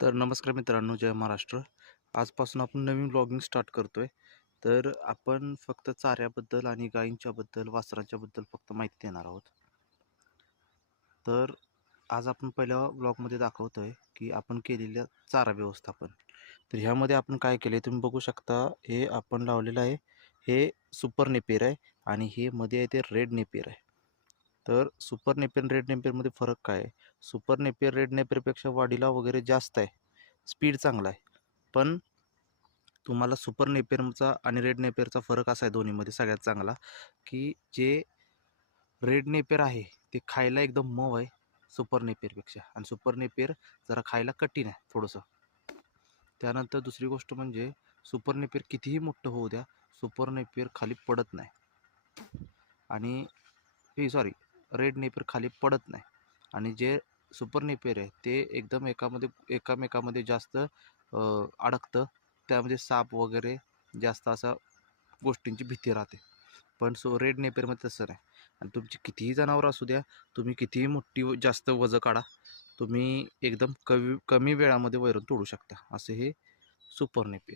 तर नमस्कार मित्रांनो, जय महाराष्ट्र. आजपासून आपण नवीन ब्लॉगिंग स्टार्ट करतोय. तर आपण फक्त चाऱ्याबद्दल आणि गायींच्याबद्दल, वासरांच्याबद्दल फक्त माहिती देणार आहोत. तर आज आपण पहिल्या ब्लॉगमध्ये दाखवतोय की आपण केलेल्या चारा व्यवस्थापन. तर ह्यामध्ये आपण काय केले तुम्ही बघू शकता. हे आपण लावलेलं आहे. हे सुपर नेपियर आहे आणि हे मध्ये आहे ते रेड नेपियर आहे. तर सुपर नेपियर आणि रेड नेपियरमध्ये फरक काय आहे? सुपर नेपियर रेड नेपियरपेक्षा वाढीला वगैरे जास्त आहे. स्पीड चांगला आहे. पण तुम्हाला सुपर नेपियरचा आणि रेड नेपियरचा फरक असा आहे दोन्हीमध्ये सगळ्यात चांगला, की जे रेड नेपियर आहे ते खायला एकदम मऊ आहे सुपर नेपियरपेक्षा, आणि सुपर नेपियर जरा खायला कठीण आहे थोडंसं. त्यानंतर दुसरी गोष्ट म्हणजे सुपर नेपियर कितीही मोठं होऊ द्या, सुपर नेपियर खाली पडत नाही. आणि हे सॉरी रेड नेपियर खाली पडत नाही. आणि जे सुपर नेपियर आहे ते एकदम एकामेकामध्ये जास्त अडकतं. त्यामध्ये साप वगैरे जास्त असा गोष्टींची भीती राहते. पण रेड नेपियरमध्ये तसं नाही. आणि तुमची कितीही जनावरं असू द्या, तुम्ही कितीही मोठी जास्त वजं काढा, तुम्ही एकदम कमी वेळामध्ये वैरण तोडू शकता. असे हे सुपर नेपियर.